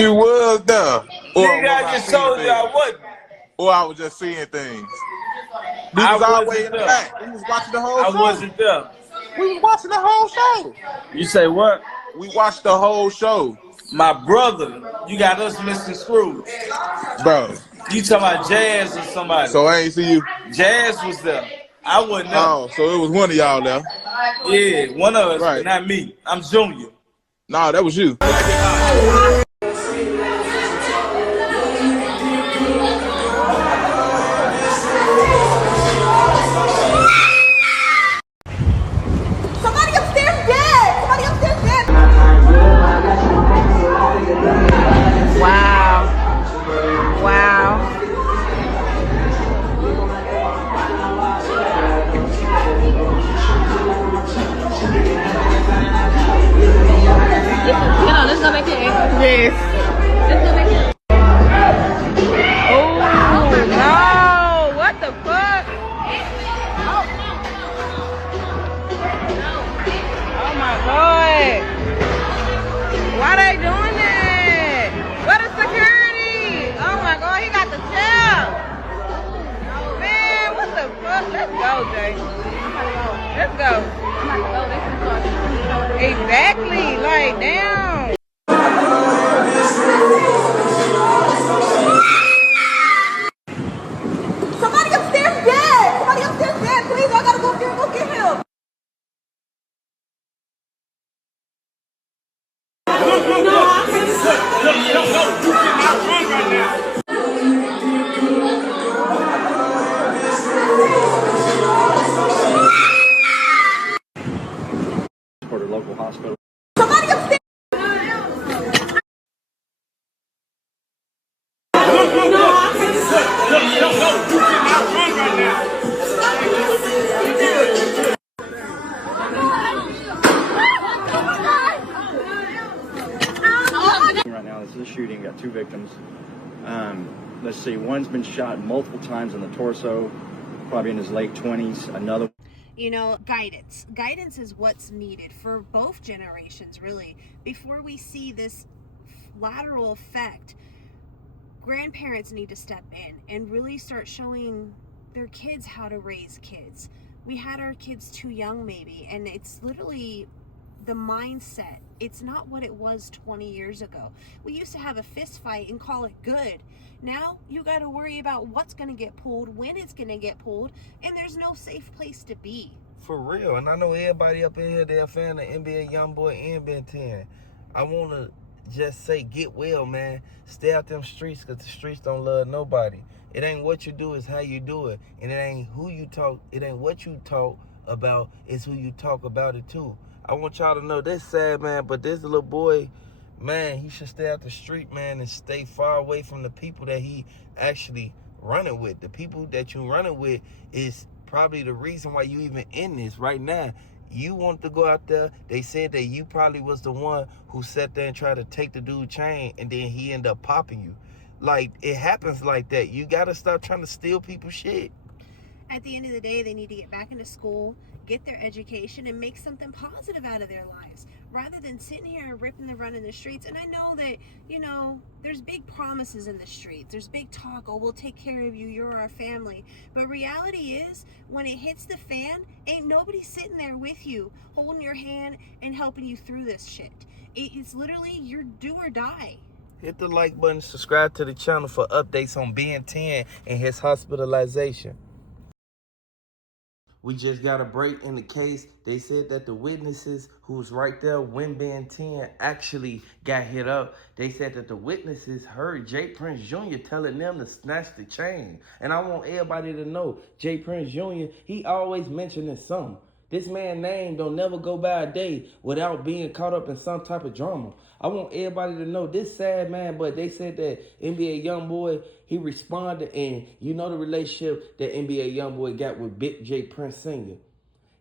You was there. Nigga, I just told you I wasn't. Or I was just seeing things. We I was always wasn't in the there. back. We was watching the whole I show. wasn't there. We was watching the whole show. You say what? We watched the whole show. My brother, you got us missing Scrooge. Bro. You talking about Jazz or somebody? So I ain't see you. Jazz was there. I wasn't there. Oh, so it was one of y'all there. Yeah, one of us, Right. but not me. I'm Junior. Nah, that was you. Somebody upstairs dead! Somebody upstairs dead! Wow. Wow. Let's go back here. Yes. Let's go back here. Oh, no. What the fuck? Oh, my God. Why they doing that? Where the security? Oh, my God. He got the tail. Man, what the fuck? Let's go, Jay. Let's go. Exactly. Like, damn. Somebody upstairs dead! Somebody upstairs dead! Please, I gotta go up there and go get him! For the local hospital. Somebody upstairs! Right now, this is a shooting. Got two victims. Let's see. One's been shot multiple times in the torso, probably in his late 20s. Another. You know, guidance. Guidance is what's needed for both generations, really. Before we see this lateral effect, grandparents need to step in and really start showing their kids how to raise kids. We had our kids too young, maybe, and it's literally the mindset. It's not what it was 20 years ago. We used to have a fist fight and call it good. Now you got to worry about what's going to get pulled, when it's going to get pulled, and there's no safe place to be. For real, and I know everybody up in here, they're a fan of NBA YoungBoy and Ben10. I want to just say, get well, man. Stay out them streets, because the streets don't love nobody. It ain't what you do, it's how you do it. And it ain't who you talk, it ain't what you talk about, it's who you talk about it too. I want y'all to know this sad, man, but this little boy, man, he should stay out the street, man, and stay far away from the people that he actually running with. The people that you running with is probably the reason why you even in this right now. You want to go out there. They said that you probably was the one who sat there and tried to take the dude chain, and then he ended up popping you. Like, it happens like that. You got to stop trying to steal people's shit. At the end of the day, they need to get back into school, get their education, and make something positive out of their lives, rather than sitting here and ripping the run in the streets. And I know that, you know, there's big promises in the streets. There's big talk, oh, we'll take care of you, you're our family. But reality is, when it hits the fan, ain't nobody sitting there with you, holding your hand and helping you through this shit. It's literally your do or die. Hit the like button, subscribe to the channel for updates on Ben10 and his hospitalization. We just got a break in the case. They said that the witnesses who was right there when Ben10 actually got hit up, they said that the witnesses heard Jay Prince Jr. telling them to snatch the chain. And I want everybody to know, Jay Prince Jr., he always mentioning something. This man's name don't never go by a day without being caught up in some type of drama. I want everybody to know this sad man, but they said that NBA YoungBoy, he responded, and you know the relationship that NBA YoungBoy got with Big J Prince Sr.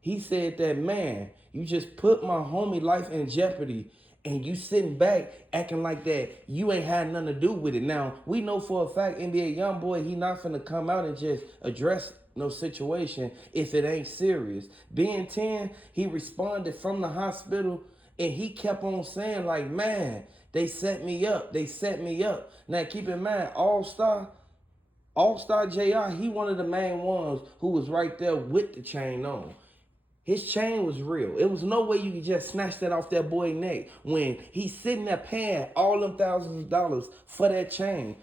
He said that, man, you just put my homie life in jeopardy, and you sitting back acting like that you ain't had nothing to do with it. Now, we know for a fact NBA YoungBoy, he not finna come out and just address no situation if it ain't serious. Ben10, he responded from the hospital, and he kept on saying like, man, They set me up. They set me up. Now keep in mind, Allstar JR, he one of the main ones who was right there with the chain on. His chain was real. It was no way you could just snatch that off that boy's neck when he's sitting there paying all them thousands of dollars for that chain.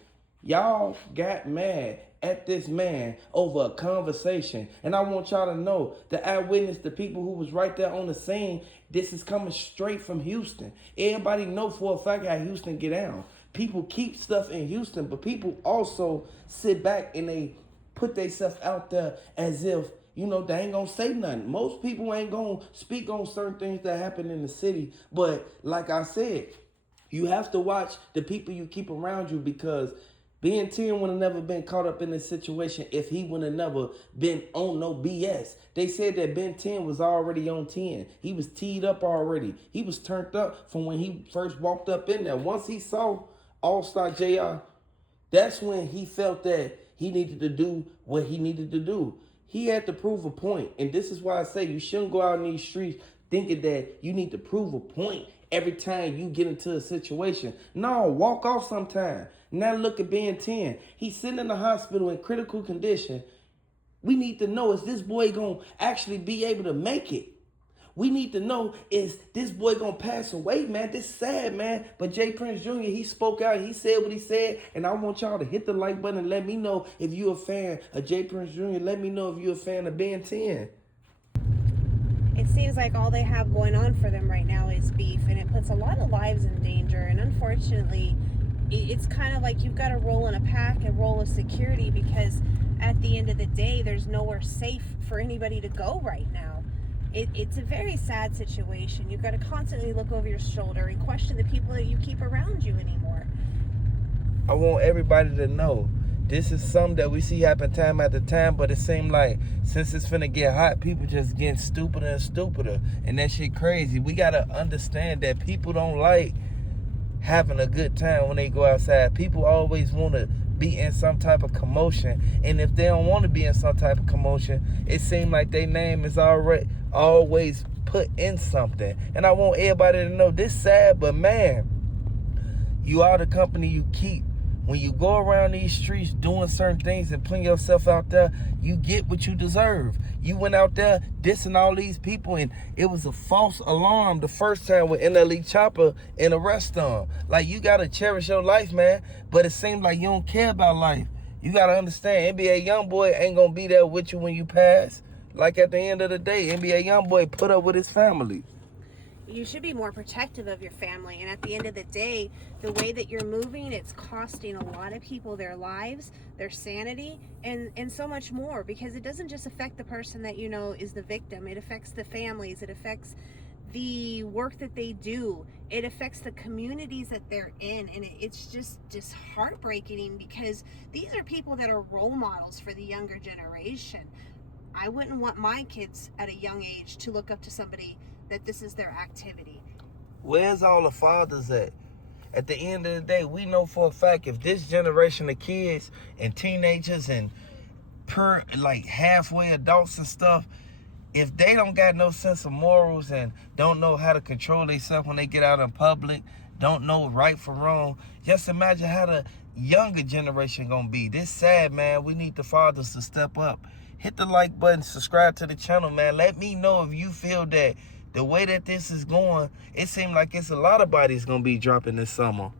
Y'all got mad at this man over a conversation. And I want y'all to know, the eyewitness, the people who was right there on the scene, this is coming straight from Houston. Everybody know for a fact how Houston get down. People keep stuff in Houston, but people also sit back and they put themselves out there as if, you know, they ain't gonna say nothing. Most people ain't gonna speak on certain things that happen in the city. But like I said, you have to watch the people you keep around you, because Ben10 would have never been caught up in this situation if he would have never been on no BS. They said that Ben10 was already on 10. He was teed up already. He was turned up from when he first walked up in there. Once he saw Allstar JR, that's when he felt that he needed to do what he needed to do. He had to prove a point. And this is why I say you shouldn't go out in these streets thinking that you need to prove a point every time you get into a situation. No, walk off sometime. Now look at Ben10. He's sitting in the hospital in critical condition. We need to know, is this boy going to actually be able to make it? We need to know, is this boy going to pass away, man? This is sad, man. But J. Prince Jr., he spoke out. He said what he said. And I want y'all to hit the like button and let me know if you're a fan of J. Prince Jr. Let me know if you're a fan of Ben10. It seems like all they have going on for them right now is beef, and it puts a lot of lives in danger. And unfortunately, it's kind of like you've got to roll in a pack and roll with security, because at the end of the day, there's nowhere safe for anybody to go right now. It's a very sad situation. You've got to constantly look over your shoulder and question the people that you keep around you anymore. I want everybody to know, this is something that we see happen time after time, but it seems like since it's finna get hot, people just getting stupider and stupider. And that shit crazy. We gotta understand that people don't like having a good time when they go outside. People always want to be in some type of commotion. And if they don't want to be in some type of commotion, it seems like their name is always put in something. And I want everybody to know, this sad, but man, you are the company you keep. When you go around these streets doing certain things and putting yourself out there, you get what you deserve. You went out there dissing all these people, and it was a false alarm the first time with NLE Chopper in a restaurant. Like, you got to cherish your life, man. But it seems like you don't care about life. You got to understand, NBA YoungBoy ain't going to be there with you when you pass. Like, at the end of the day, NBA YoungBoy put up with his family. You should be more protective of your family. And at the end of the day, the way that you're moving, it's costing a lot of people their lives, their sanity, and so much more, because it doesn't just affect the person that you know is the victim. It affects the families. It affects the work that they do. It affects the communities that they're in. And it's just heartbreaking, because these are people that are role models for the younger generation. I wouldn't want my kids at a young age to look up to somebody that this is their activity. Where's all the fathers at? At the end of the day, we know for a fact, if this generation of kids and teenagers and halfway adults and stuff, if they don't got no sense of morals and don't know how to control themselves when they get out in public, don't know right from wrong, just imagine how the younger generation gonna be. This sad, man. We need the fathers to step up. Hit the like button, subscribe to the channel, man. Let me know if you feel that the way that this is going, it seems like it's a lot of bodies gonna be dropping this summer.